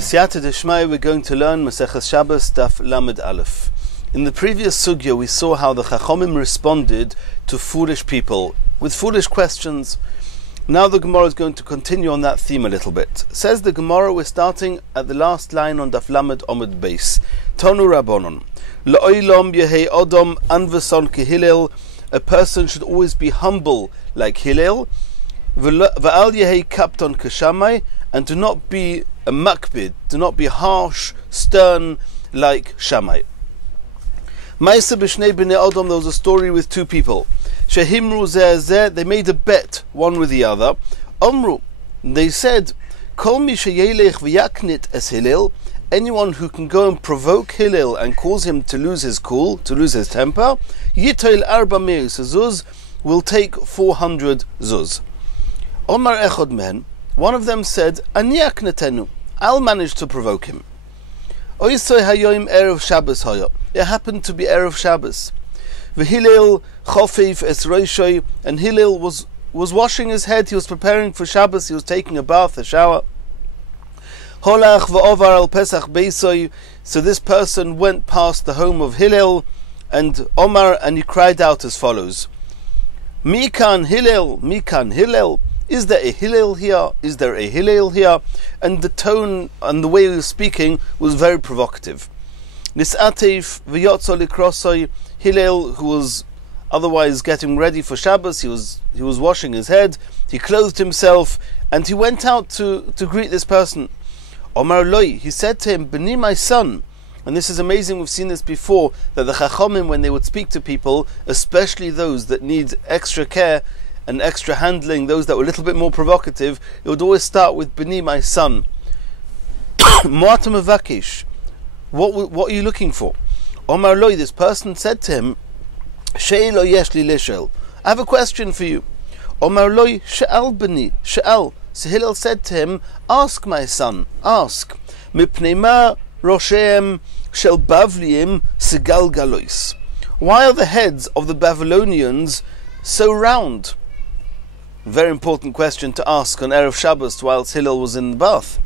B'siyata Deshmai, we're going to learn Masechas Shabbos Daf Lamed Aleph. In the previous sugya, we saw how the Chachomim responded to foolish people with foolish questions. Now the Gemara is going to continue on that theme a little bit. Says the Gemara, we're starting at the last line on Daf Lamed Omid Beis. Tonu Rabbonon. La'olam yehei odom anveson kehillel. A person should always be humble like Hillel. V'al yehei kapton kashamai. And do not be a makbid, do not be harsh, stern like Shammai. Ma'aseh b'shnei b'nei Adam, there was a story with two people. Shehimru zeh zeh, they made a bet one with the other. Omru, they said, Kol mi sheyelech v'yaknit es Hillel, anyone who can go and provoke Hillel and cause him to lose his cool, to lose his temper, yitoil arba me'us zuz, will take 400 zuz. Omar echod men, one of them said, Aniak netenu, I'll manage to provoke him. Oisoi hayoim erev Shabbos hayo. It happened to be erev Shabbos. V'Hillel chofeif es roishoi, and Hillel was washing his head. He was preparing for Shabbos. He was taking a bath, a shower. Holach v'ovar al Pesach beisoi. So this person went past the home of Hillel, and Omar, and he cried out as follows: Mikan Hillel, Mikan Hillel. Is there a Hillel here? Is there a Hillel here? And the tone and the way he was speaking was very provocative. Nis'ateif v'yotzo likrosoi. Hillel, who was otherwise getting ready for Shabbos, he was washing his head, he clothed himself, and he went out to greet this person. Omar loi, he said to him, B'ni, my son. And this is amazing, we've seen this before, that the Chachomim, when they would speak to people, especially those that need extra care and extra handling, those that were a little bit more provocative, it would always start with B'ni, my son. Mo'ata mevakish, what are you looking for? Omar loi, this person said to him, She'elo yesh li lishel, I have a question for you. Omar loi, she'al b'ni, she'al. So Hillel said to him, ask my son, ask. Mipnei ma rosheim shel bavliim sigal galois. Why are the heads of the Babylonians so round? Very important question to ask on Erev Shabbos whilst Hillel was in the bath.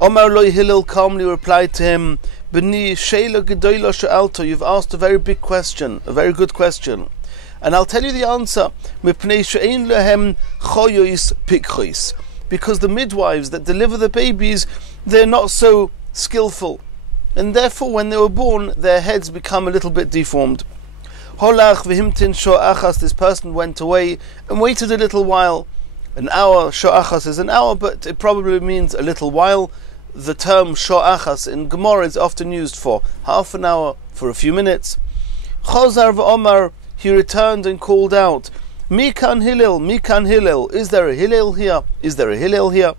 Omar loi, Hillel calmly replied to him, B'ni sheila gedoyla she'alto, you've asked a very big question, a very good question. And I'll tell you the answer. Mipnei she'ein lehem choyois pikchois. Because the midwives that deliver the babies, they're not so skillful. And therefore when they were born, their heads become a little bit deformed. Holach v'himtin sho'achas, this person went away and waited a little while. An hour, sho'achas is an hour, but it probably means a little while. The term sho'achas in Gemara is often used for half an hour, for a few minutes. Chozar v'omar, he returned and called out, Mikan Hillel, Mikan Hillel, is there a Hillel here? Is there a Hillel here?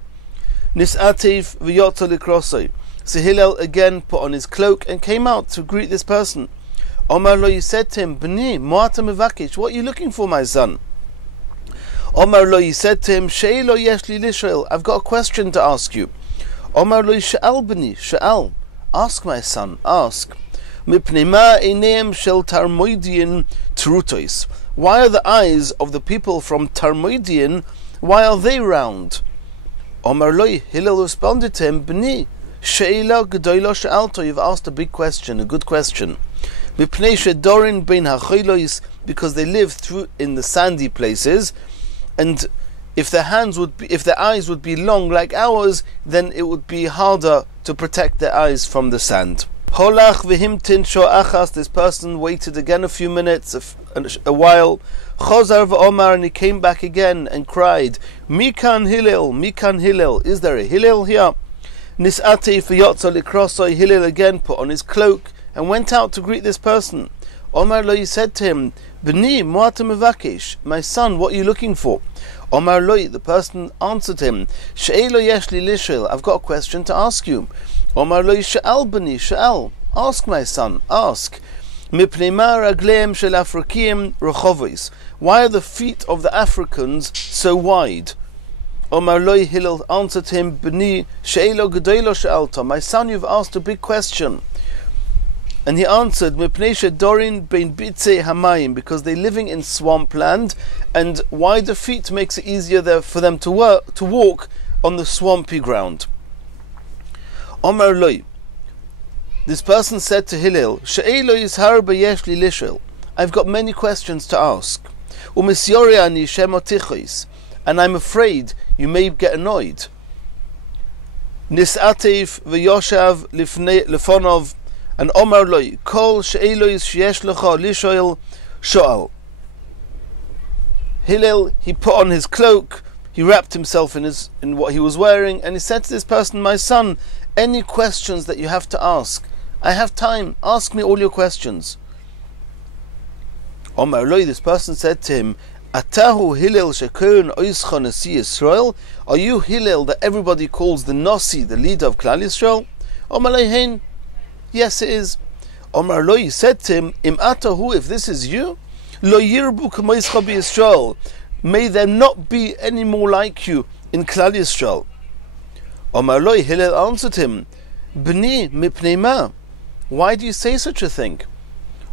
Nis'ateif v'yotzo likrosoi. So Hillel again put on his cloak and came out to greet this person. Omar lo, you said to him, B'ni, mo'ata mevakish, what are you looking for, my son? Omar lo, you said to him, She'elo yesh li lishel, I've got a question to ask you. Omar lo, she'al b'ni, she'al, ask my son, ask. Mipnei ma eineim shel Tarmoidian trutois. Why are the eyes of the people from Tarmoidian, why are they round? Omar lo, Hillel responded to him, B'ni, she'ela gedoyla she'alto, you've asked a big question, a good question. Because they live through in the sandy places, and if their eyes would be long like ours, then it would be harder to protect their eyes from the sand. Holach v'himtin sho'achas, this person waited again a few minutes, a while. Chozar v'omar, and he came back again and cried, Mikan Hillel, Mikan Hillel, is there a Hillel here? Nis'atei v'yotzo likrosoi, Hillel again put on his cloak and went out to greet this person. Omar lo, said to him, B'ni, mo'ata mevakish, my son, what are you looking for? Omar lo, the person answered him, She'elo yesh li lishel, I've got a question to ask you. Omar lo, she'al b'ni, she'al, ask my son, ask. Mipnei ma ragleim shel Afrikim rechovois, why are the feet of the Africans so wide? Omar lo, Hillel answered him, B'ni, she'elo gedoylo she'alta, my son, you've asked a big question. And he answered, Mipnei dorin bein bitze hamayim, because they're living in swampland, and wider feet makes it easier for them to walk on the swampy ground. Omar Loi. This person said to Hillel, She'elo yizhar b'yesh li lishel. I've got many questions to ask. U'misyori ani shemotichois. And I'm afraid you may get annoyed. Nis'atev v'yoshav lefonov. And Omar Loi, Kol she'elo yesh lecha lishoel sho'al. Hillel, he put on his cloak, he wrapped himself in what he was wearing, and he said to this person, my son, any questions that you have to ask, I have time, ask me all your questions. Omar Loi, this person said to him, Atahu Hillel shekern oischa nasi Yisrael? Are you Hillel that everybody calls the Nasi, the leader of Klal Yisrael? Omar Loi hein. Yes, it is. Omar Loi said to him, Im atahu, if this is you, Lo yirbu k'moischa b'Yisrael. May there not be any more like you in Klal Yisrael. Omar Loi, Hillel answered him, B'ni mipnei ma. Why do you say such a thing?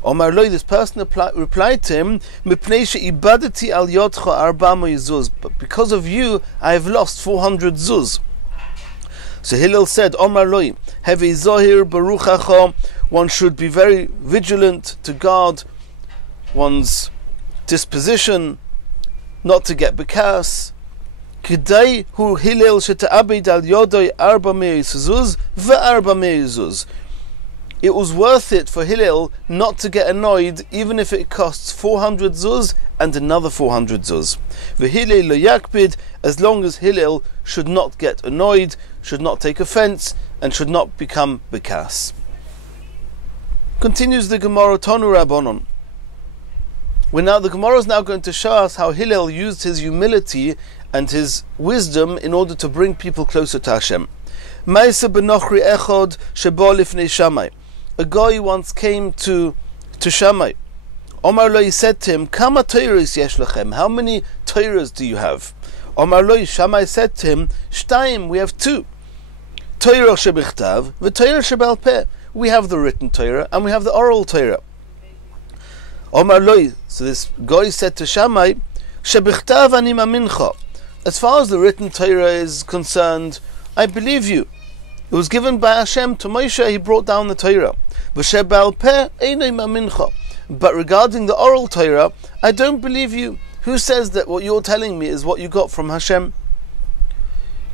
Omar Loi, this person replied to him, Mipnei she'ibadati al yodcha arba'amoi zuz. But because of you, I have lost 400 zuz. So Hillel said, Omar Loi, Hevi zohir baruchacha. One should be very vigilant to guard one's disposition, not to get bekas. Kedai hu Hillel sheta'abed al yodoi 400 zuz ve'arba'amei zuz. It was worth it for Hillel not to get annoyed, even if it costs 400 zuz and another 400 zuz. V'Hillel lo yakpid, as long as Hillel should not get annoyed, should not take offense, and should not become bekas. Continues the Gemara, Tonu Rabbanon. The Gemara is now going to show us how Hillel used his humility and his wisdom in order to bring people closer to Hashem. Ma'aseh b'nochri echad sheba lifnei Shammai. A guy once came to Shammai. Omar Loi said to him, Kama Teiros yesh lechem? How many Teiros do you have? Omar Loi, Shammai said to him, Shtayim, we have 2. Torah shebichtav, v'Torah shebal peh. We have the written Torah and we have the oral Torah. Omar Loi, so this guy said to Shammai, Shebichtav ani mamincha. As far as the written Torah is concerned, I believe you. It was given by Hashem to Moshe, he brought down the Torah. V'shebal peh einay mamincha. But regarding the oral Torah, I don't believe you. Who says that what you're telling me is what you got from Hashem?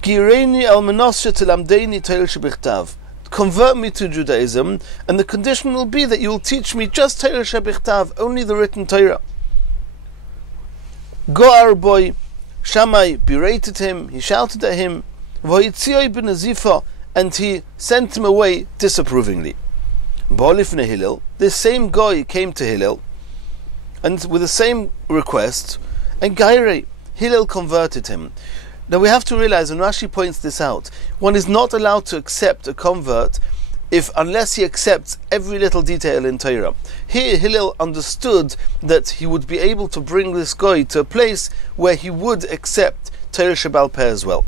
Gireini al menoshe telamdeini Torah shebichtav. Convert me to Judaism, and the condition will be that you will teach me just Torah shebichtav, only the written Torah. Go'ar boy, Shammai berated him, he shouted at him, V'yitziyoi b'nazifa, and he sent him away disapprovingly. Ba'olifnei Hillel, this same guy came to Hillel, and with the same request, and Gairei, Hillel converted him. Now we have to realize, and Rashi points this out, one is not allowed to accept a convert unless he accepts every little detail in Torah. Here Hillel understood that he would be able to bring this guy to a place where he would accept Torah Shebal Peh as well.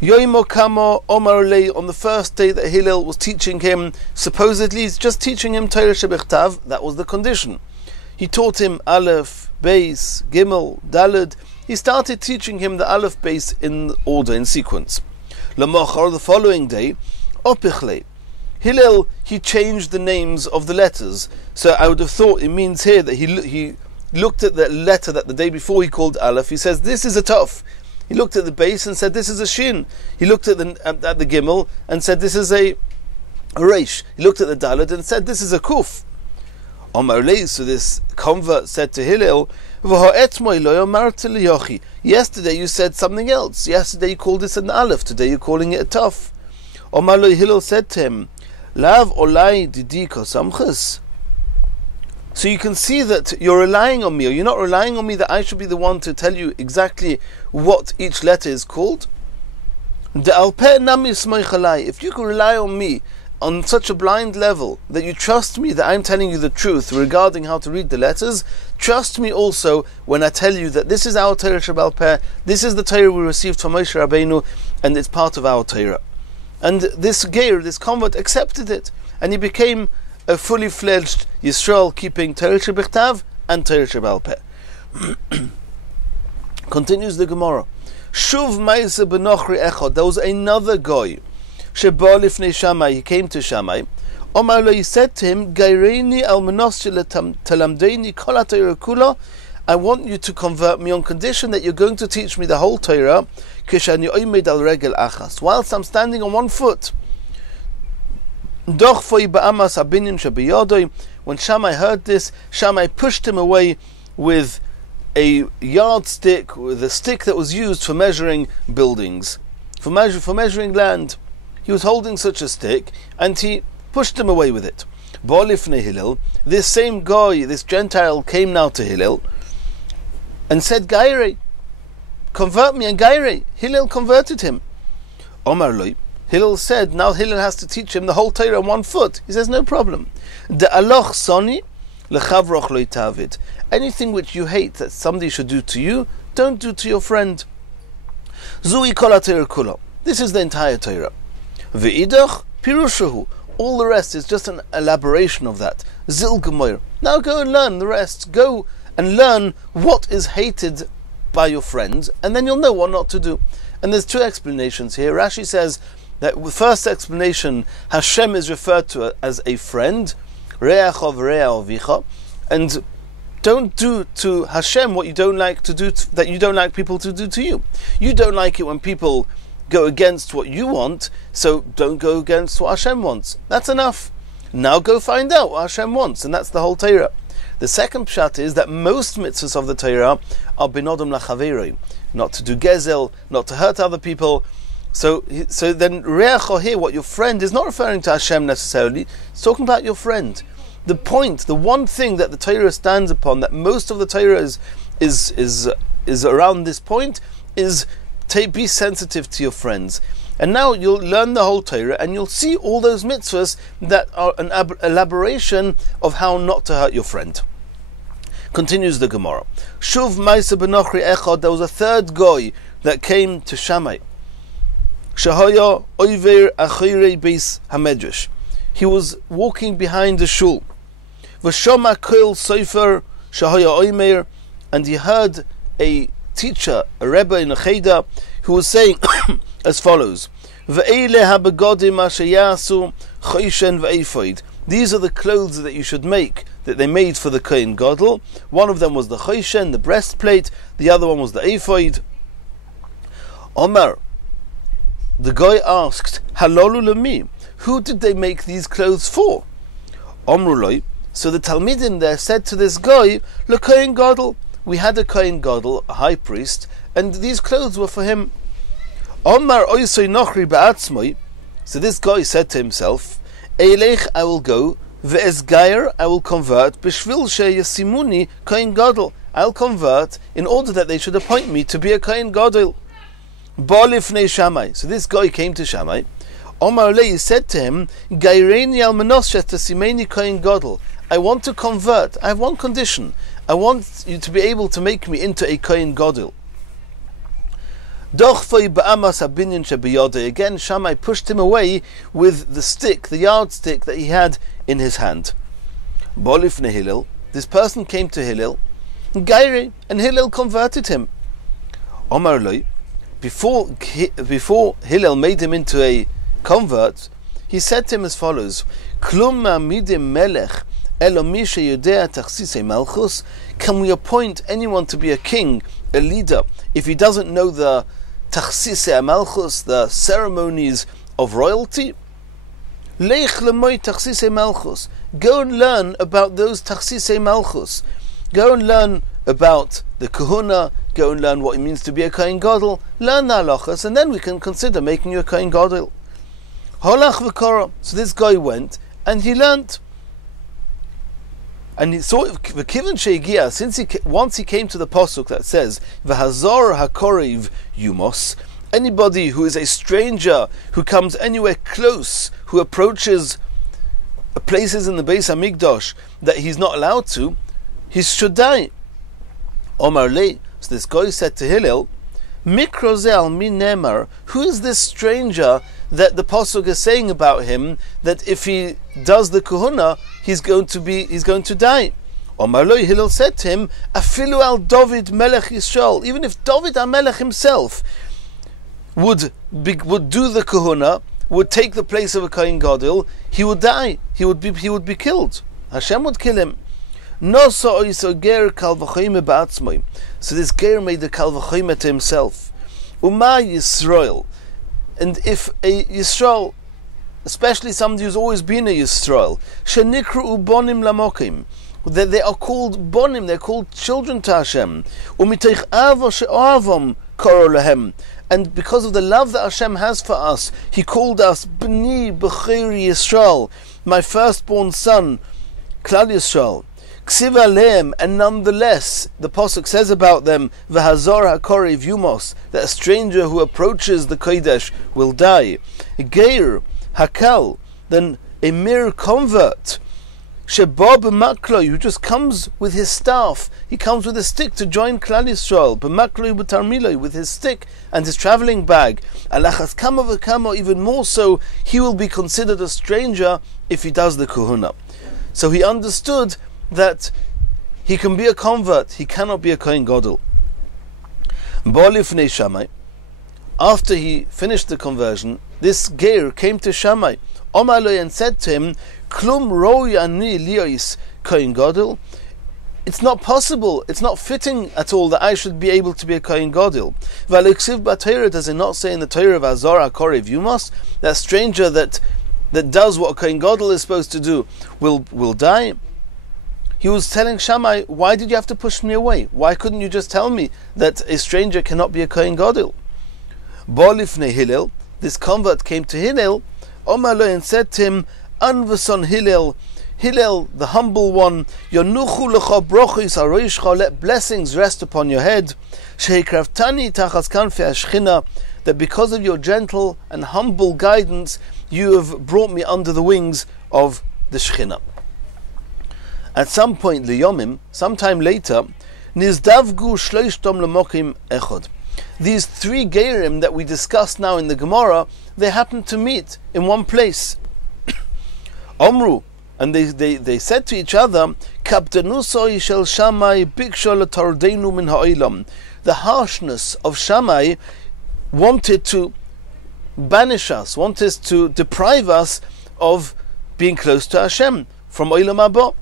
Yoimo Kamo Omar Lei, on the first day that Hillel was teaching him, supposedly he's just teaching him Torah Shebichtav, that was the condition. He taught him Aleph, Beis, Gimel, Daled. He started teaching him the Aleph Beis in order, in sequence. Lamachar, the following day, Opichle. Hillel, he changed the names of the letters. So I would have thought it means here that he looked at the letter that the day before he called Aleph. He says, this is a Tov. He looked at the base and said, this is a Shin. He looked at the Gimel and said, this is a Reish. He looked at the Daled and said, this is a Kuf. Omar Lei, so this convert said to Hillel, yesterday you said something else. Yesterday you called this an Aleph. Today you're calling it a Tov. Omar Lei, Hillel said to him, Lav olai didi kosamchas. So you can see that you're relying on me, or you're not relying on me that I should be the one to tell you exactly what each letter is called. If you can rely on me on such a blind level that you trust me that I'm telling you the truth regarding how to read the letters, trust me also when I tell you that this is our Torah Shebal Peh, this is the Torah we received from Moshe Rabbeinu, and it's part of our Torah. And this Geir, this convert, accepted it, and he became a fully fledged Yisrael, keeping Torah Shebichtav and Torah Shebal Peh. Continues the Gemara. Shuv Ma'aseh b'nochri echad. There was another guy. Sheba lifnei Shammai, he came to Shammai. Omar lo, he said to him, Gaireini al manos talamdeini kol haTorah kula. I want you to convert me on condition that you're going to teach me the whole Torah, kishani oimed al regel achas, whilst I'm standing on one foot. Doch foi ba'amas abinin shebiyodoi. When Shammai heard this, Shammai pushed him away with a yardstick, with a stick that was used for measuring buildings, for measuring land. He was holding such a stick, and he pushed him away with it. Ba'olifnei Hillel, this same guy, this Gentile, came now to Hillel and said, Gaire, convert me, and Gaire, Hillel converted him. Omar Loi, Hillel said, now Hillel has to teach him the whole Torah on one foot. He says, no problem. De aloch soni lechavroch lo tavid. Anything which you hate that somebody should do to you, don't do to your friend. Zui kol haTorah kula. This is the entire Torah. Ve'idach pirushahu. All the rest is just an elaboration of that. Zil gemoir. Now go and learn the rest. Go and learn what is hated by your friends, and then you'll know what not to do. And there's two explanations here. Rashi says that the first explanation, Hashem is referred to as a friend, Re'achov Re'avicha, and don't do to Hashem what you don't like to do, that you don't like people to do to you. You don't like it when people go against what you want, so don't go against what Hashem wants. That's enough. Now go find out what Hashem wants, and that's the whole Torah. The second pshat is that most mitzvahs of the Torah are binodam lachaveroi, not to do gezel, not to hurt other people. So then re'acho here, what your friend is not referring to Hashem necessarily, it's talking about your friend. The point, the one thing that the Torah stands upon, that most of the Torah is around this point, is be sensitive to your friends. And now you'll learn the whole Torah, and you'll see all those mitzvahs that are an elaboration of how not to hurt your friend. Continues the Gemara. Shuv ma'aseh b'nochri echad. There was a third guy that came to Shammai. Shahaya oiver achirei beis hamedrash. He was walking behind the shul. V'shama kol sofer shahaya oimer, and he heard a teacher, a rebbe in a cheder, who was saying as follows: Ve'ele habegodim asher yasu choishen ve'ephod. These are the clothes that you should make, that they made for the Kohen Gadol. One of them was the choishen, the breastplate. The other one was the ephod. Omar, the guy asked, Halolu lemi, who did they make these clothes for? Omruloi. So the Talmidim there said to this guy, Le Kohen Gadol. We had a Kohen Gadol, a high priest, and these clothes were for him. Omar oisoi nochri ba'atzmoi. So this guy said to himself, Eilech, I will go, ve'ezgayer, I will convert, b'shvil she'yasimuni Kohen Gadol. I'll convert in order that they should appoint me to be a Kohen Gadol. Ba'olifnei Shammai. So this guy came to Shammai. Omar Lei said to him, Gaireini al manos shetasimeni Kohen Gadol. I want to convert. I have one condition. I want you to be able to make me into a Kohen Gadol. Again, Shammai pushed him away with the stick, the yardstick that he had in his hand. Ba'olifnei Hillel. This person came to Hillel, Gaire, and Hillel converted him. Omar Loi. Before Hillel made him into a convert, he said to him as follows: Klum ma'amidim melech elo mi sheyodea tachsisei malchus. Can we appoint anyone to be a king, a leader, if he doesn't know the tachsisei malchus, the ceremonies of royalty? Leich lemoy tachsisei malchus. Go and learn about those tachsisei malchus. Go and learn about the kahuna. Go and learn what it means to be a Kohen Gadol. Learn the halachas, and then we can consider making you a Kohen Gadol. Holach v'kora. So this guy went and he learnt. And he saw v'kivan sheigia, since once he came to the pasuk that says v'hazor hakoriv yumos, anybody who is a stranger, who comes anywhere close, who approaches places in the Beis Hamikdash that he's not allowed to, he should die. Omar Lei. So this guy said to Hillel, Mikrozel min nemar, who is this stranger that the pasuk is saying about him, that if he does the kahuna, he's going to die? Omar Loi, Hillel said to him, Afilu al David Melech Yisrael, even if David HaMelech himself would do the kahuna, would take the place of a Kohen Gadol, he would die. He would be killed. Hashem would kill him. So this ger made the kal v'chomer to himself. Uma Yisrael, and if a Yisrael, especially somebody who's always been a Yisrael, shenikru bonim lamokim, that they are called bonim, they're called children to Hashem. Umiteich avo she'oavom koro lahem, and because of the love that Hashem has for us, He called us B'ni B'chiri Yisrael, my firstborn son, Klal Yisrael. Ksiv aleim, and nonetheless, the Pasuk says about them, V'hazor ha'korev yumos, that a stranger who approaches the Kodesh will die. Geir hakal, then a mere convert, Sheba b'makloi, who just comes with his staff, he comes with a stick to join Klal Yisrael, b'makloi b'tarmiloi, with his stick and his travelling bag. Alachas kama v'kama, even more so, he will be considered a stranger if he does the kahuna. So he understood that he can be a convert, he cannot be a Kohen Gadol. Ba'alifnei Shammai, after he finished the conversion, this Geir came to Shammai, Omar lo, and said to him, Klum roi ani liyos Kohen Gadol. It's not possible, it's not fitting at all that I should be able to be a Kohen Gadol. V'aleksiv b'Torah, does it not say in the Torah of Azor HaKorev Yumos, that stranger that does what a Kohen Gadol is supposed to do will die? He was telling Shammai, why did you have to push me away? Why couldn't you just tell me that a stranger cannot be a Kohen Gadol? Ba'alifnei Hillel, this convert came to Hillel, Omar lo, and said to him, Anvason Hillel, Hillel, the humble one, Yonuchu lecha brochis aroishcha, let blessings rest upon your head, Shehikraftani tachas kanfei hashchina, that because of your gentle and humble guidance, you have brought me under the wings of the Shechina. At some point, liyomim, sometime later, nizdavgu shloishtom lemokim echod. These three Geirim that we discussed now in the Gemara, they happened to meet in one place. Omru, and they said to each other, Kaptenusoi shel Shammai biksha letordenu min ha'olam. The harshness of Shammai wanted to banish us, wanted to deprive us of being close to Hashem from Olam Haba.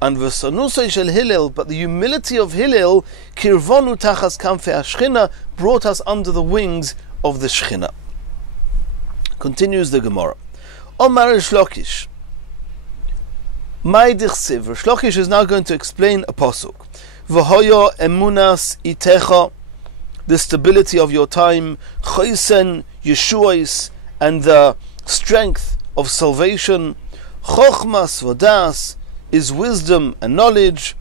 And v'sanusoi shel Hillel, but the humility of Hillel, kirvonu tachas kanfei hashchina, brought us under the wings of the Shechina. Continues the Gemara. Omar Rish Lakish, my dichsiv. Rish Lakish is now going to explain a pasuk. V'hoyo emunas itecha, the stability of your time, choisen yeshuais, and the strength of salvation, chochmas v'das, is wisdom and knowledge,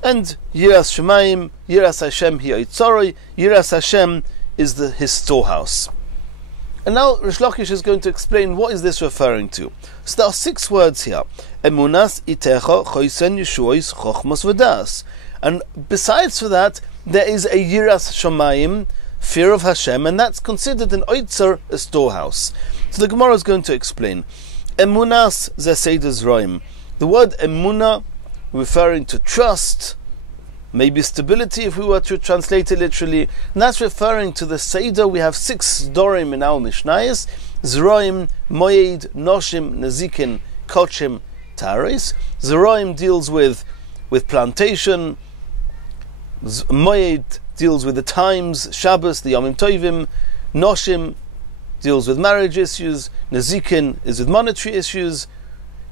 and Yiras Shemaim, Yiras Hashem hi Yitzoroi, Yiras Hashem is his storehouse. And now Rish Lakish is going to explain what is this referring to. So there are 6 words here. Emunas itecha choisen yeshuos chochmas v'das. And besides for that, there is a Yiras Shemaim, fear of Hashem, and that's considered an oitzer, a storehouse. So the Gemara is going to explain. Emunas zesed Zroim. The word emuna, referring to trust, maybe stability if we were to translate it literally, and that's referring to the Seder. We have 6 Dorim in our Mishnayos: Zroim, Moed, Noshim, Nezikin, Kochim, Tares. Zroim deals with plantation, Moed deals with the times, Shabbos, the Yomim Tovim, Noshim deals with marriage issues, Nezikin is with monetary issues,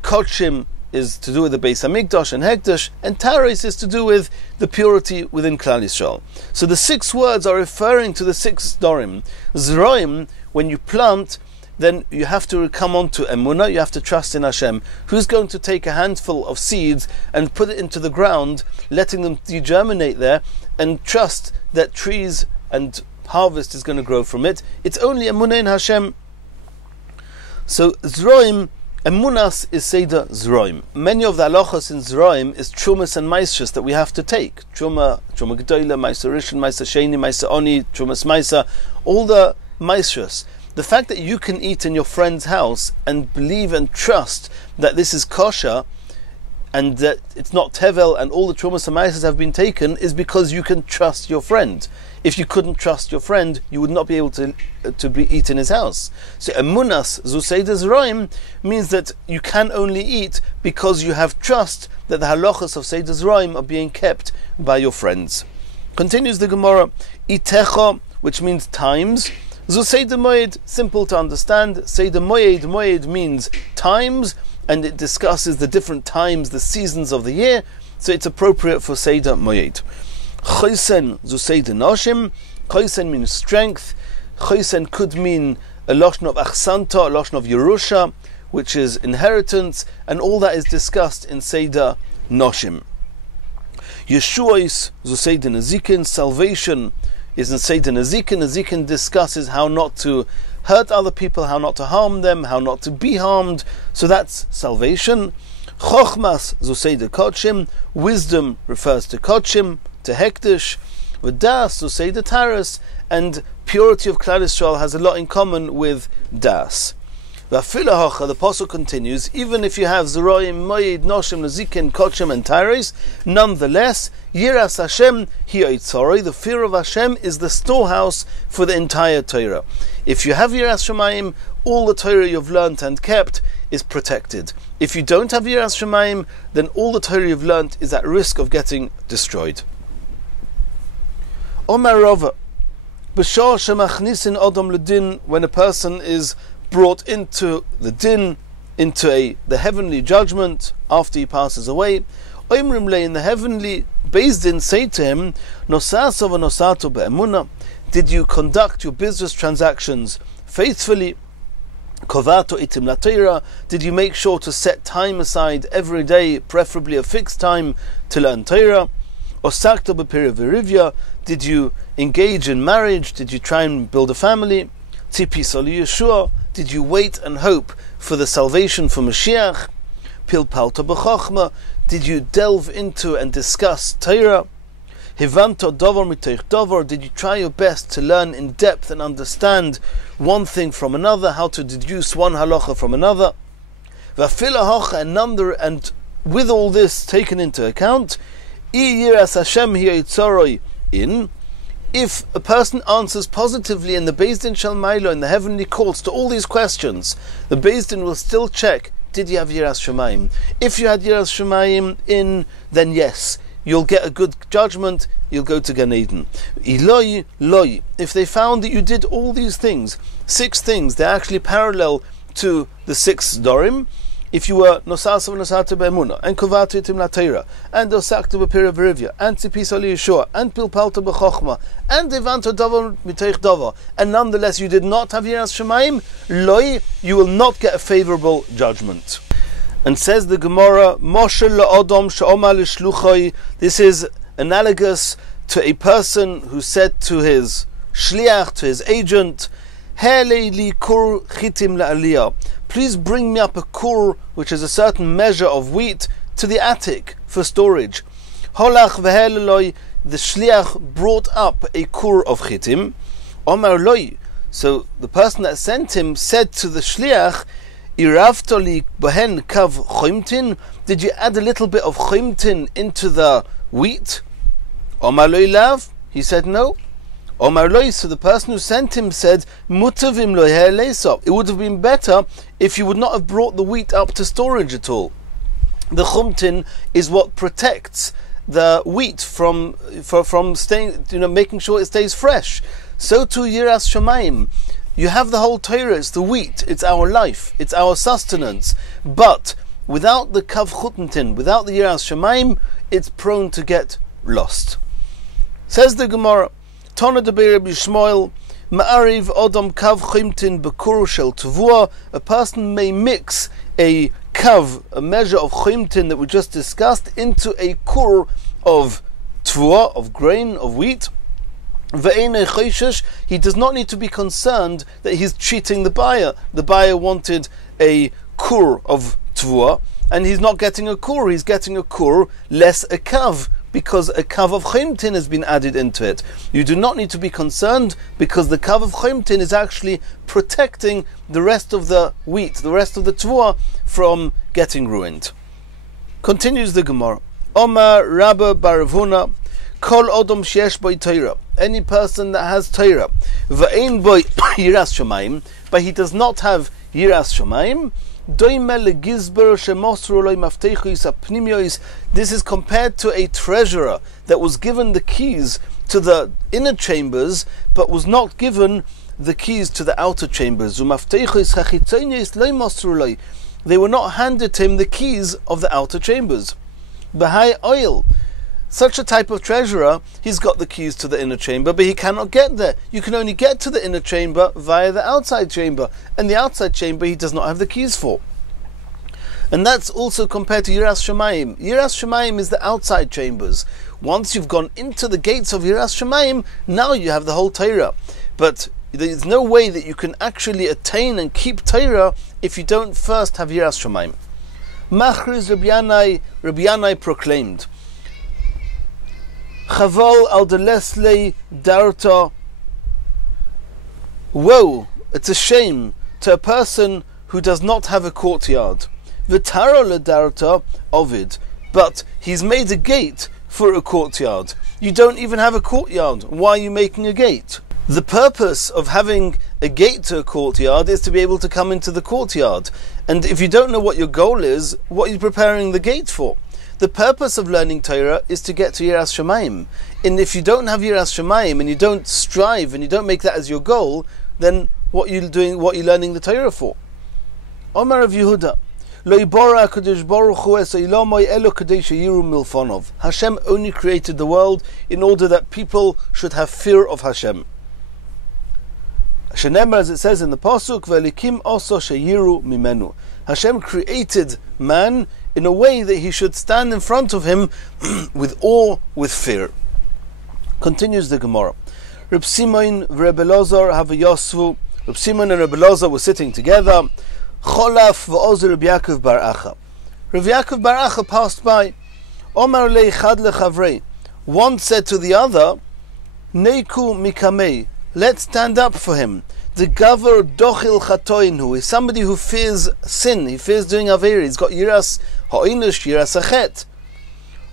Kochim is to do with the Beis Hamikdash and Hekdash, and Tares is to do with the purity within Klal Yisrael. So the 6 words are referring to the 6 Dorim. Zroim, when you plant, then you have to come on to Emunah, you have to trust in Hashem. Who's going to take a handful of seeds and put it into the ground, letting them degerminate there, and trust that trees and harvest is going to grow from it? It's only Emunah in Hashem. So Zroim, Emunas is Seder Zroim. Many of the halachos in Zroim is Trumas and Maisrus that we have to take. Truma Gedola, Maisa Rishon, Maisa Sheni, Maisa Oni, Trumas Maisa, all the Maisrus. The fact that you can eat in your friend's house and believe and trust that this is kosher, and that it's not tevel and all the trumas and ma'ases have been taken, is because you can trust your friend. If you couldn't trust your friend, you would not be able to eat in his house. So emunas zuseidas roim means that you can only eat because you have trust that the halachas of seidas roim are being kept by your friends. Continues the Gemara, itecha, which means times. Zuseida moed, simple to understand. Seida moed means times, and it discusses the different times, the seasons of the year, so it's appropriate for Seida moed. Chosen zuseida noshim. Chosen means strength. Chosen could mean a loshon of achsanta, a loshon of yerusha, which is inheritance, and all that is discussed in Seida noshim. Yeshuos zuseida nazikin, salvation is in Seida nazikin. Nazikin discusses how not to hurt other people, how not to harm them, how not to be harmed. So that's salvation. Chochmas zuseida kodshim, wisdom refers to kodshim, to hektish. V'das zuseida taras, and purity of Klal Yisrael has a lot in common with das. V'afilahocha, the apostle continues, even if you have zeroim, moed, noshim, nazikin, kodshim, and tares, nonetheless, yiras Hashem hi'otzoroi, the fear of Hashem is the storehouse for the entire Torah. If you have yiras Shemayim, all the Torah you've learnt and kept is protected. If you don't have yiras Shemayim, then all the Torah you've learnt is at risk of getting destroyed. Omar Rava, b'shor shemachnisin odom ledin, when a person is brought into the din, into the heavenly judgment after he passes away, Oimrim le, in the heavenly Beis Din say to him, Nosaso v'nosato be'emuna, did you conduct your business transactions faithfully? Kovato itim latira, did you make sure to set time aside every day, preferably a fixed time, to learn Torah? Osakto b'pira v'rivya, did you engage in marriage? Did you try and build a family? Tipis Yeshua, did you wait and hope for the salvation for Mashiach? Pilpalta b'chochma, did you delve into and discuss Torah? Hivanto dover miteich dover, did you try your best to learn in depth and understand one thing from another, how to deduce one halacha from another? Vafilahocha, and with all this taken into account, yiras Hashem hi'otzoroi in, if a person answers positively in the Beis Din Shel Mailo, in the heavenly courts, to all these questions, the Beis Din will still check, did you have Yiras Shemayim? If you had Yiras Shemayim in, then yes, you'll get a good judgment, you'll go to Gan Eden. Iloi, loi, if they found that you did all these things, 6 things, they're actually parallel to the 6 Dorim. If you were Nosasav Nosata Be'emuna, and Kovatu Itim Latera, and Osakta B'Pira V'Rivya, and Tzipis Ali Yeshua, and Pilpalta B'Chochma, and Devanto Dover Miteich Dover, and nonetheless you did not have Yiras Shemayim, loi, you will not get a favorable judgment. And says the Gemara, Moshe La'odom She'omar L'Shluchoi, this is analogous to a person who said to his shliach, to his agent, Hele li kur chitim la'aliyah, please bring me up a kur, which is a certain measure of wheat, to the attic for storage. Holach v'heleloi, the shliach brought up a kur of chitim. Omar loi, so the person that sent him said to the shliach, Iraftoli bohen kav choimtin, did you add a little bit of choimtin into the wheat? Omar loi lav, he said no. Omar loi, so the person who sent him said, Mutavim lo leso, it would have been better if you would not have brought the wheat up to storage at all. The chumtin is what protects the wheat from staying, making sure it stays fresh. So too Yiras Shemayim. You have the whole Torah, it's the wheat, it's our life, it's our sustenance. But without the kav chutintin, without the Yiras Shemayim, it's prone to get lost. Says the Gemara, Tona de Rabbi Shmuel, Ma'ariv Odom Kav Chimtin Bekur Shel Tavua, a person may mix a kav, a measure of chimtin that we just discussed, into a kur of tvua, of grain, of wheat. Ve'enei choishesh, he does not need to be concerned that he's cheating the buyer. The buyer wanted a kur of tvua, and he's not getting a kur, he's getting a kur less a kav, because a kav of chimtin has been added into it. You do not need to be concerned, because the kav of chimtin is actually protecting the rest of the wheat, the rest of the tvua, from getting ruined. Continues the Gemara. Omar Rabba Baravuna, Kol Odom Sheyesh Boi Torah. Any person that has Torah, V'ein Boi Yiras Shamayim, but he does not have Yiras Shamayim, this is compared to a treasurer that was given the keys to the inner chambers but was not given the keys to the outer chambers. They were not handed to him the keys of the outer chambers. Bahai oil. Such a type of treasurer, he's got the keys to the inner chamber, but he cannot get there. You can only get to the inner chamber via the outside chamber, and the outside chamber he does not have the keys for. And that's also compared to Yiras Shamayim. Yiras Shamayim is the outside chambers. Once you've gone into the gates of Yiras Shamayim, now you have the whole Torah. But there's no way that you can actually attain and keep Torah if you don't first have Yiras Shamayim. Machriz Rabbi Yanai proclaimed, Chaval al delesle darta. Woe, it's a shame to a person who does not have a courtyard. V'taro le darta ovid, but he's made a gate for a courtyard. You don't even have a courtyard. Why are you making a gate? The purpose of having a gate to a courtyard is to be able to come into the courtyard. And if you don't know what your goal is, what are you preparing the gate for? The purpose of learning Torah is to get to Yiras Shamayim. And if you don't have Yiras Shamayim and you don't strive and you don't make that as your goal, then what are you doing? What are you learning the Torah for? Omar of Yehuda, Lo yibara HaKadosh Baruch Hu es olamai elo kadei sheyiru milfonov. Hashem only created the world in order that people should have fear of Hashem. Shenemar, as it says in the pasuk, Velikim oso sheyiru mimenu. Hashem created man in a way that he should stand in front of him with awe, with fear. Continues the Gemara. Reb Simon v'Reb Elazar have a yosvu. Reb Simon and Reb Elazar were sitting together. Cholaf v'ozer Reb Yaakov bar Acha. Reb Yaakov bar Acha passed by. Omar leichad lechavrei. One said to the other, Neiku mikamei. Let's stand up for him. The gaver dochil chatoinhu is somebody who fears sin. He fears doing averi. He's got yiras ha'inish, yiras achet.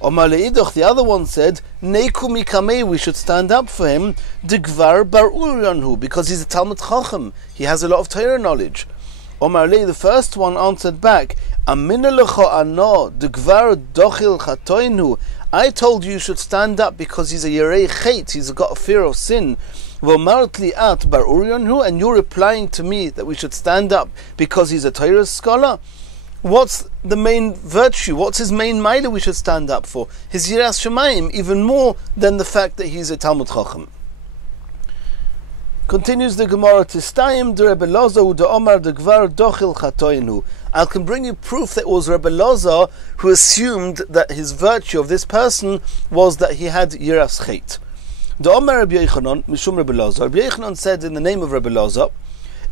Omar leidoch, the other one said, Neiku mikamei, we should stand up for him. The gvar bar uryanhu, because he's a Talmud Chacham. He has a lot of Torah knowledge. Omar lei, the first one answered back, Amina lecha ano, the gvar dochil chatoinhu. I told you should stand up because he's a yerei chet. He's got a fear of sin. And you're replying to me that we should stand up because he's a Torah scholar? What's the main virtue? What's his main maila we should stand up for? His Yiras Shamayim, even more than the fact that he's a Talmud Chacham. Continues the Gemara, Tistayim de Rebbe Elazar de Omar de Gvar Dochil Chatoinu. I can bring you proof that it was Rebbe Elazar who assumed that his virtue of this person was that he had Yiras Chet. The Omar Rabbi Yochanan, Mishum Rabbi Elazar. Rabbi Yochanan said in the name of Rabbi Elazar,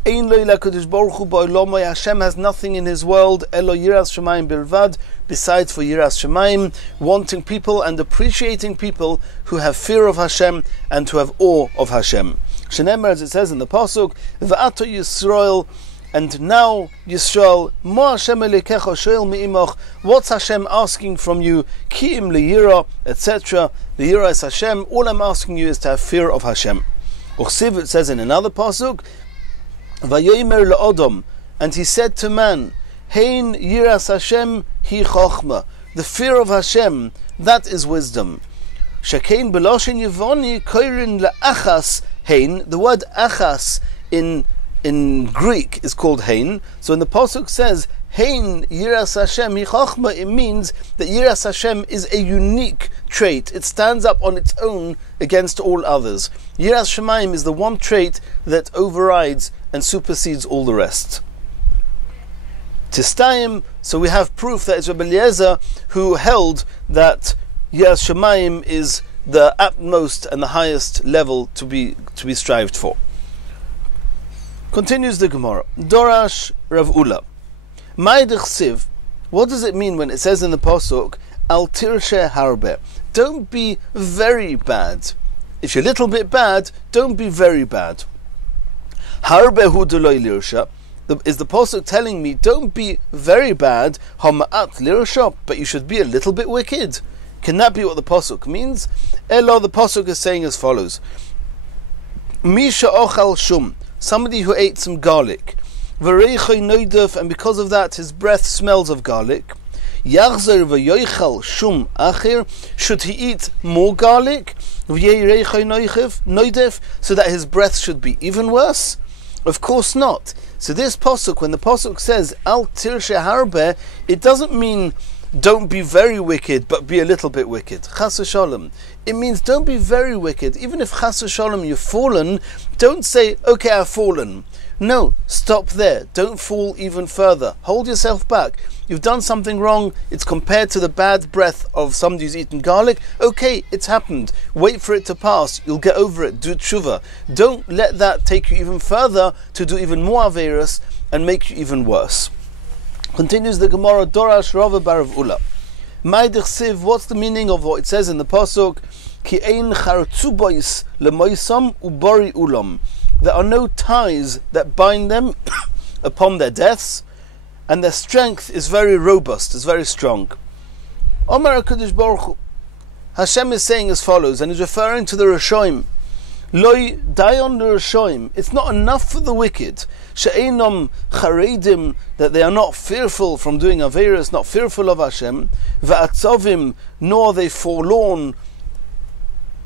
Ein lo HaKadosh Baruch Hu ba'olamai, Hashem has nothing in His world, Elo Yiras Shamayim bilvad, besides for Yiras Shamayim, wanting people and appreciating people who have fear of Hashem and who have awe of Hashem. Shenemar, as it says in the pasuk, V'ato Yisrael, and now Yisrael, Ma Hashem Elekecha shoel mi'imach, what's Hashem asking from you? Ki'im liyira, etc. Liyira is Hashem. All I'm asking you is to have fear of Hashem. Uchsiv, it says in another pasuk, Vayomer le'odom, and he said to man, Hein yiras Hashem hi chochma. The fear of Hashem, that is wisdom. Shekein beloshin yevoni koirin le'achas hein. The word achas in Greek is called hein. So when the pasuk says hein yiras Hashem hi chochma, it means that yiras Hashem is a unique trait. It stands up on its own against all others. Yiras Shamayim is the one trait that overrides and supersedes all the rest. Tistayim, so we have proof that it's Rabbi Eliezer who held that Yiras Shamayim is the utmost and the highest level to be strived for. Continues the Gemara. Dorash Rav Ula. Ma'idich Siv. What does it mean when it says in the pasuk, Al tirshe harbe? Don't be very bad. If you're a little bit bad, don't be very bad. Harbe hu deloi lirsha. Is the pasuk telling me, don't be very bad, hama'at lirashop, but you should be a little bit wicked? Can that be what the pasuk means? Elo, the pasuk is saying as follows: Misha ochal shum, somebody who ate some garlic, v'reichoi noidef, and because of that his breath smells of garlic. Yachzer v'yoichal shum achir, should he eat more garlic? V'yeireichoi noidef, so that his breath should be even worse? Of course not. So this pasuk, when the pasuk says al tirshe harbe, it doesn't mean don't be very wicked, but be a little bit wicked. Chas v'shalom. It means don't be very wicked. Even if chas v'shalom you've fallen, don't say, okay, I've fallen. No, stop there. Don't fall even further. Hold yourself back. You've done something wrong. It's compared to the bad breath of somebody who's eaten garlic. Okay, it's happened. Wait for it to pass. You'll get over it. Do tshuva. Don't let that take you even further to do even more aveirus and make you even worse. Continues the Gemara, Dorash Rava Barav Ula. Ma'idich Siv, what's the meaning of what it says in the pasuk? Ki ein chartzubois lemoisam ubori ulam. There are no ties that bind them upon their deaths, and their strength is very robust, is very strong. Omar HaKadosh Baruch Hu, Hashem is saying as follows, and he's referring to the Rishoim. Loi dayon l'Rishoim. It's not enough for the wicked. She'einom charedim, that they are not fearful from doing aveirus, not fearful of Hashem. Va'atzovim, nor they forlorn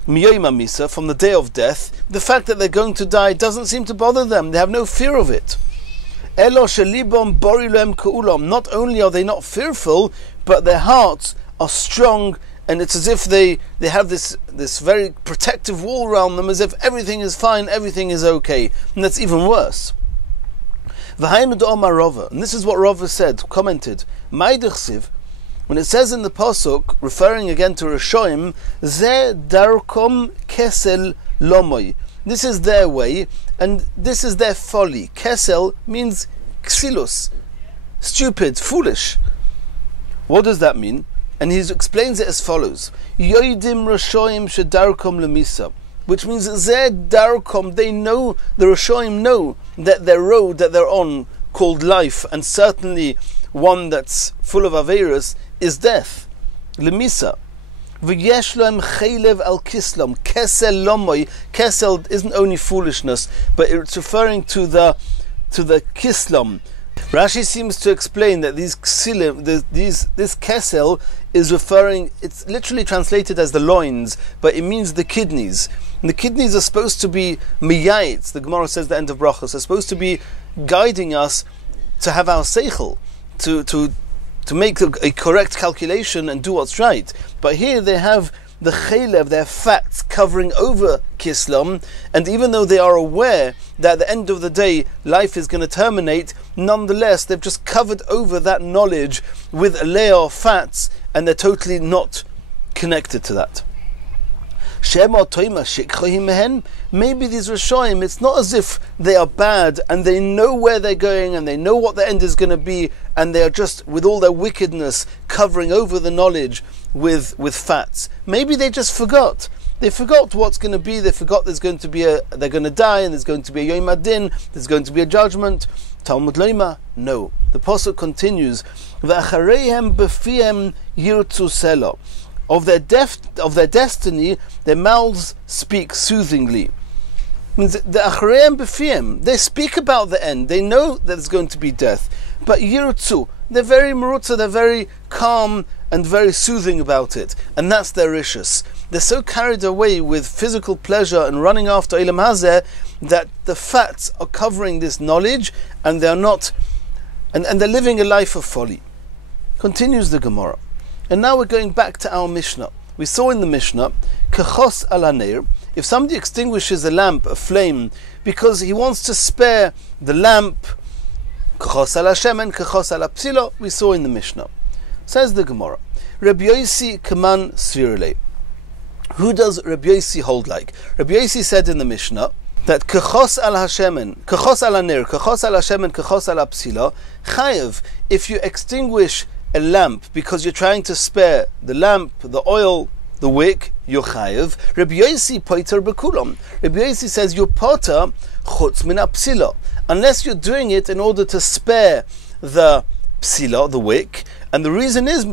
miyom misa, from the day of death. The fact that they're going to die doesn't seem to bother them. They have no fear of it. Elo shelibom borilem keulam. Not only are they not fearful, but their hearts are strong, and it's as if they have this very protective wall around them, as if everything is fine, everything is okay. And that's even worse. And this is what Rava said, commented, when it says in the pasuk, referring again to Rishoim, Ze darkom kesel lomoy. This is their way, and this is their folly. Kesel means ksilus, stupid, foolish. What does that mean? And he explains it as follows: Yoidim Rishoim shedarkom lemisa, which means Ze darkom, they know, the Rishoim know that their road that they're on, called life, and certainly one that's full of aveirus, is death. Lemisa. V'yesh lohem chaylev al kislam. Kesel lomoy. Kesel isn't only foolishness, but it's referring to the kislam. Rashi seems to explain that this kesel is referring, it's literally translated as the loins, but it means the kidneys. And the kidneys are supposed to be miyayitz, the Gemara says the end of brachos, are supposed to be guiding us to have our seichel, to make a correct calculation and do what's right. But here they have the chaylev, their fats, covering over kislam, and even though they are aware that at the end of the day life is going to terminate, nonetheless they've just covered over that knowledge with a layer of fats, and they're totally not connected to that. Maybe these Rishoim, it's not as if they are bad and they know where they're going and they know what the end is going to be, and they are just, with all their wickedness, covering over the knowledge with fats. Maybe they just forgot. They forgot what's going to be. They forgot they're going to die, and there's going to be a yom adin, there's going to be a judgment. Talmud loima, no. The pasuk continues, V'achareihem b'fihem yirtzu selo. Of their destiny, their mouths speak soothingly. Means the achareyem b'fiyem, they speak about the end. They know that there's going to be death, but yirtzu, they're very merutza, they're very calm and very soothing about it, and that's their rishus. They're so carried away with physical pleasure and running after ilam hazeh that the fats are covering this knowledge, and they're not, and they're living a life of folly. Continues the Gemara. And now we're going back to our Mishnah. We saw in the Mishnah, kachos al haner, if somebody extinguishes a lamp, a flame, because he wants to spare the lamp, kachos al hashemen, kachos al psilo, we saw in the Mishnah. Says the Gemara, Rabbi Yosi kaman svirle. Who does Rabbi Yosi hold like? Rabbi Yosi said in the Mishnah that kachos al hashemen, kachos al haner, kachos al hashemen, kachos al psilo, chayev, if you extinguish a lamp because you're trying to spare the lamp, the oil, the wick, you're chayev. Rabbi Yosi poiter bekulam. Rabbi Yosi says you're poter chutz min apsila, unless you're doing it in order to spare the psila, the wick. And the reason is,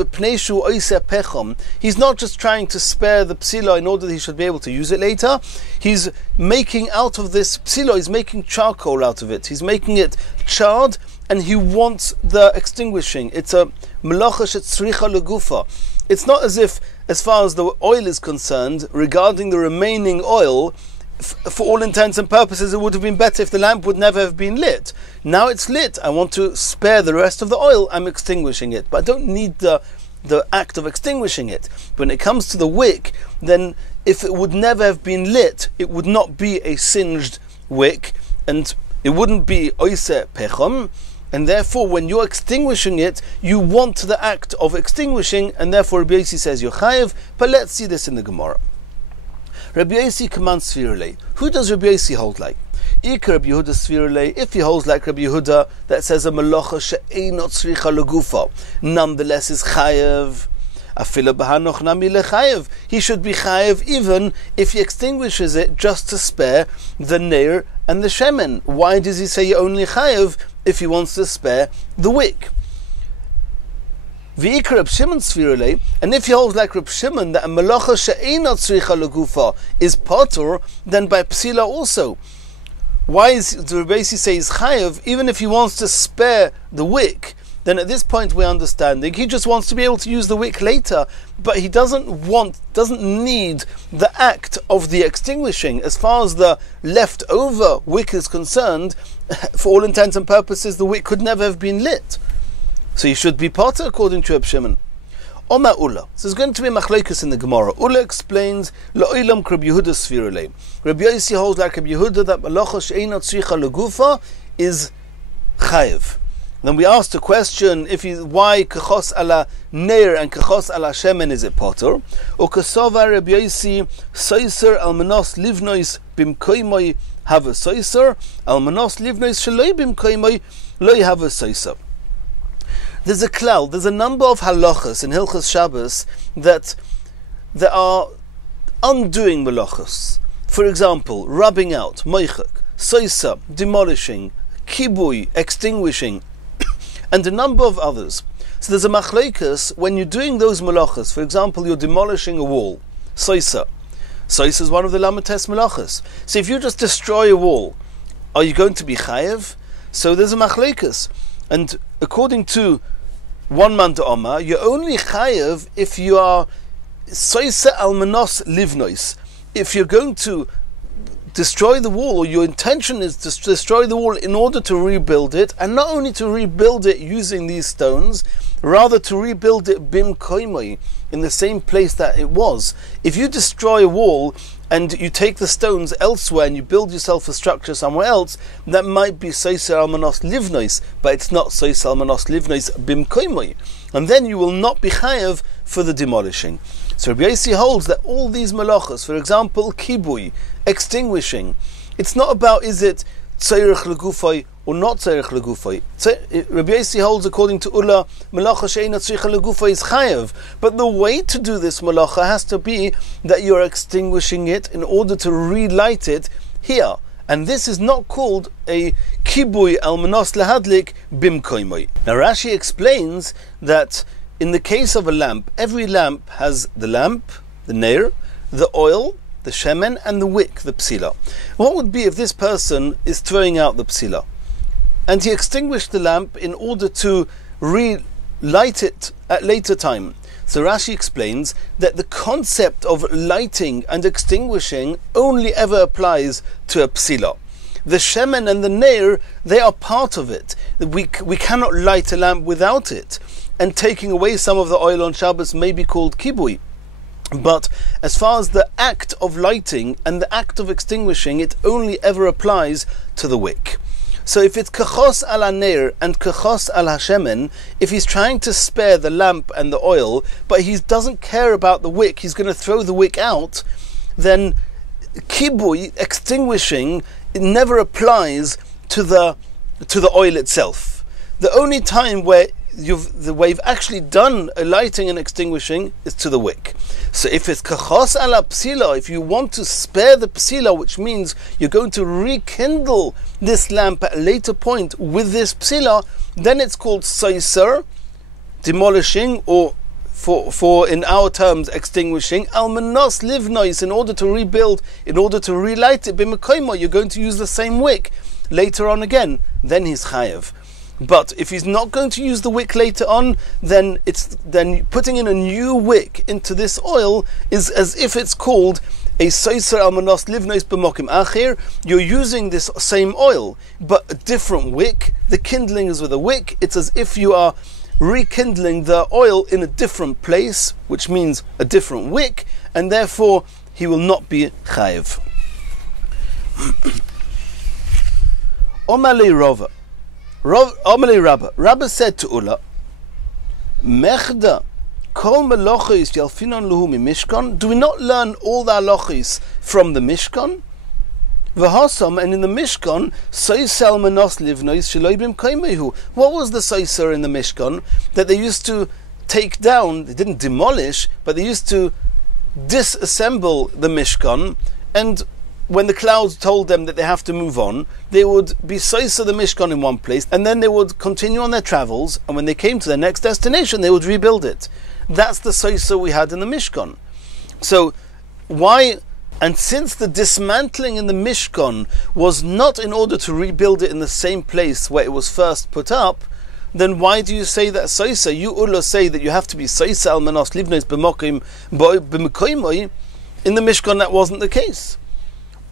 he's not just trying to spare the psila in order that he should be able to use it later. He's making out of this psila, he's making charcoal out of it. He's making it charred, and he wants the extinguishing. It's a melacha shetzricha legufa. It's not as if, as far as the oil is concerned, regarding the remaining oil, for all intents and purposes, it would have been better if the lamp would never have been lit. Now it's lit. I want to spare the rest of the oil. I'm extinguishing it. But I don't need the act of extinguishing it. But when it comes to the wick, then if it would never have been lit, it would not be a singed wick, and it wouldn't be oise pechom. And therefore, when you're extinguishing it, you want the act of extinguishing, and therefore Rabbi Yossi says you're chayev. But let's see this in the Gemara. Rabbi Yossi commands svirle. Who does Rabbi Yossi hold like? Ikar Rabbi Yehuda svirle. If he holds like Rabbi Yehuda, that says a melacha she'einot tzricha legufa, nonetheless is chayev. Afila b'hanoch nami lechayev. He should be chayev even if he extinguishes it just to spare the neir and the shemen. Why does he say you're only chayev if he wants to spare the wick? V'ikar Reb Shimon svirle, and if he holds like Reb Shimon that a melacha she'einot tzricha legufa is potur, then by psila also. Why is the Rabbi Yossi say he's chayev even if he wants to spare the wick? Then at this point we're understanding he just wants to be able to use the wick later, but he doesn't need the act of the extinguishing. As far as the leftover wick is concerned, for all intents and purposes the wick could never have been lit. So he should be potter according to Reb Shimon. Oma Ula. So there's going to be machlokes in the Gemara. Ula explains La'olam Reb Yehuda svirle. Rabbi Yossi holds like Reb Yehuda that melacha she'einot tzricha legufa is chayev. Then we asked the question, why kachos ala neir and kachos ala shemen is it potter? Or kasova Rabbi Yossi soiser almanos livnois bimkoimoi have a soiser almanos livnois sheloi bimkoimoi loi have a soiser. There's a cloud, there's a number of halachas in Hilchos Shabbos that are undoing melachos. For example, rubbing out, moichak, soisa, demolishing, kibui, extinguishing, and a number of others. So there's a machlokes when you're doing those melachos. For example, you're demolishing a wall, soisa. Soisa is one of the lamates melachos. So if you just destroy a wall, are you going to be chayev? So there's a machlokes. And according to one man to Omar, you're only chayev if you are soisa almanos livnois. If you're going to destroy the wall, or your intention is to destroy the wall in order to rebuild it, and not only to rebuild it using these stones, rather to rebuild it bim koimoi, in the same place that it was. If you destroy a wall and you take the stones elsewhere and you build yourself a structure somewhere else, that might be soiser almanos livnois, but it's not soiser almanos livnois bim koimoi, and then you will not be chayev for the demolishing. So Rabbi Yossi holds that all these melachos, for example, kibui, extinguishing, it's not about is it tzorech legufay or not tzorech legufay. Rabbi Yossi holds according to Ula, melacha she'einot tzricha legufay is chayev. But the way to do this melacha has to be that you're extinguishing it in order to relight it here. And this is not called a kibui almanos lahadlik bimkoimoi. Now Rashi explains that in the case of a lamp, every lamp has the lamp, the neir, the oil, the shemen, and the wick, the psila. What would be if this person is throwing out the psila, and he extinguished the lamp in order to relight it at later time? So Rashi explains that the concept of lighting and extinguishing only ever applies to a psila. The shemen and the neir, they are part of it. We cannot light a lamp without it. And taking away some of the oil on Shabbos may be called kibui. But as far as the act of lighting and the act of extinguishing, it only ever applies to the wick. So if it's kachos ala neir and kachos ala shemen, if he's trying to spare the lamp and the oil, but he doesn't care about the wick, he's going to throw the wick out, then kibui, extinguishing, it never applies to the oil itself. The only time where the way you've actually done a lighting and extinguishing is to the wick. So if it's kachos ala psila, if you want to spare the psila, which means you're going to rekindle this lamp at a later point with this psila, then it's called soiser, demolishing, or for in our terms extinguishing, almanos livnois, in order to rebuild, in order to relight it, b'mekoimo, you're going to use the same wick later on again, then he's chayev. But if he's not going to use the wick later on, then putting in a new wick into this oil is as if it's called a soiser almanos livnois b'mokim achir. You're using this same oil, but a different wick. The kindling is with a wick. It's as if you are rekindling the oil in a different place, which means a different wick, and therefore he will not be chayev. Omalei Rava. Omalei Rabba. Rabba said to Ula, Mechda, kol melochis yalfinon luhu mishkan. Do we not learn all the halachis from the Mishkan? V'hasam, and in the Mishkan, soisel manos livnois shelo b'mkoimehu. What was the soiser in the Mishkan? That they used to take down, they didn't demolish, but they used to disassemble the Mishkan, and when the clouds told them that they have to move on, they would be soiser the Mishkan in one place, and then they would continue on their travels, and when they came to their next destination, they would rebuild it. That's the soiser we had in the Mishkan. So, why? And since the dismantling in the Mishkan was not in order to rebuild it in the same place where it was first put up, then why do you say that soisa? You Ula say that you have to be soisa almanos livnois b'mokim b'mekoimoi. In the Mishkan that wasn't the case.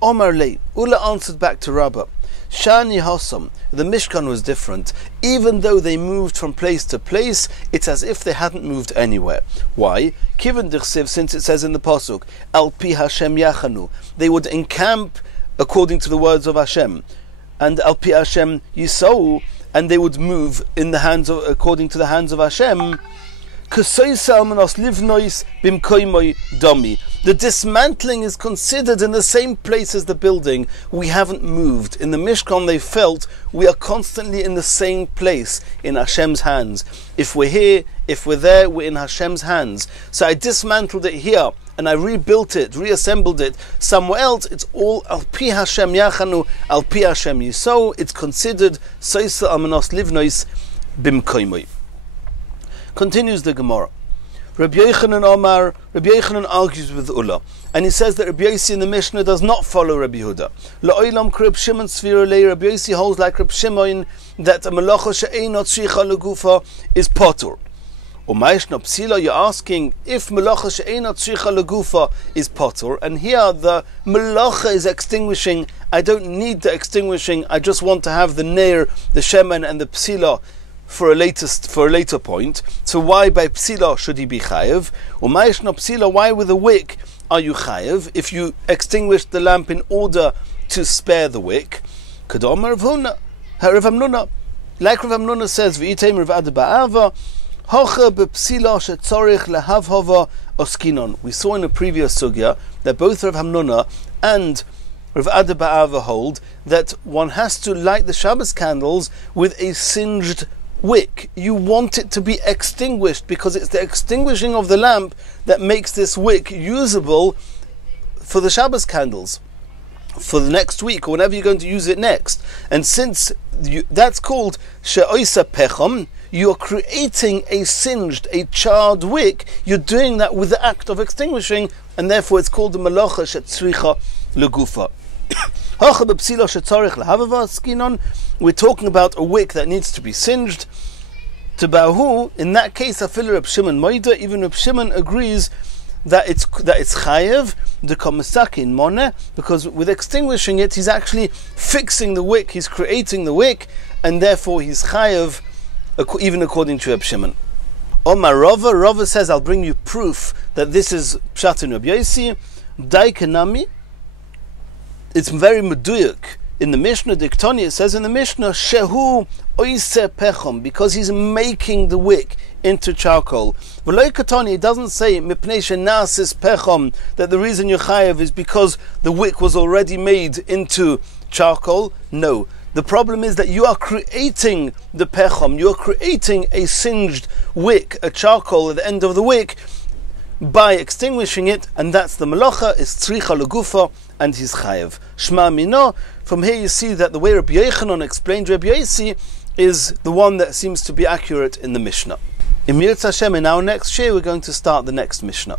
Omar lei, Ula answered back to Rabbah, Shani Hasam, the Mishkan was different. Even though they moved from place to place, it's as if they hadn't moved anywhere. Why? Kivan Dirsiv, since it says in the Pasuk, Al pi Hashem yachanu, they would encamp according to the words of Hashem, and Al pi Hashem yisou, and they would move in the hands of, according to the hands of Hashem. The dismantling is considered in the same place as the building. We haven't moved. In the Mishkan they felt we are constantly in the same place, in Hashem's hands. If we're here, if we're there, we're in Hashem's hands. So I dismantled it here and I rebuilt it, reassembled it somewhere else. It's all al pi Hashem yachanu, al pi Hashem yisou. It's considered soisa amanos livnois bimkoimoi. Continues the Gemara. Rabbi Yochanan argues with Ula, and he says that Rabbi Yossi in the Mishnah does not follow Rabbi Yehuda. La'olam Reb Shimon Sfira Lei. Rabbi Yossi holds like Reb Shimon that a malacha she'einot shricha legufa is potur. Umayishna psila, you're asking if malacha she'einot shricha legufa is potur, and here the malacha is extinguishing. I don't need the extinguishing. I just want to have the neir, the shemen, and the psila for a later point. So why by psila should he be chayev? Umayishna psila, why with a wick are you chayev if you extinguish the lamp in order to spare the wick? Kadoma Rav Hamnuna, like Rav Hamnuna says, v'itayim Rav Ada ba'ava hocha bepsila shetzorich lehavhova oskinon. We saw in a previous sugya that both Rav Hamnuna and Rav Ada ba'ava hold that one has to light the Shabbos candles with a singed wick. You want it to be extinguished because it's the extinguishing of the lamp that makes this wick usable for the Shabbos candles for the next week or whenever you're going to use it next. And since that's called she'oisa pecham, you're creating a singed, a charred wick. You're doing that with the act of extinguishing, and therefore it's called the malacha she'tzricha legufa. We're talking about a wick that needs to be singed. To Bahu, in that case, Reb Shimon Moida, even Reb Shimon agrees that it's chayev the komisakin mone, because with extinguishing it, he's actually fixing the wick, he's creating the wick, and therefore he's chayev, even according to Reb Shimon. Omar Rava says, I'll bring you proof that this is pshat in Rabbi Yossi. Daikanami. It's very meduyuk in the Mishnah. Diktoni, it says in the Mishnah, shehu oise pechom, because he's making the wick into charcoal. V'loi katoni, it doesn't say mipnei shenasis pechom, that the reason you're chayev is because the wick was already made into charcoal. No, The problem is that you are creating the pechom, you are creating a singed wick, a charcoal at the end of the wick, by extinguishing it, and that's the melacha, is tzricha legufa, and he's chayev. Shma mino. From here you see that the way Rabbi Yochanan explained Rabbi Yosi is the one that seems to be accurate in the Mishnah. In Yirtzeh Hashem, in our next share, we're going to start the next Mishnah.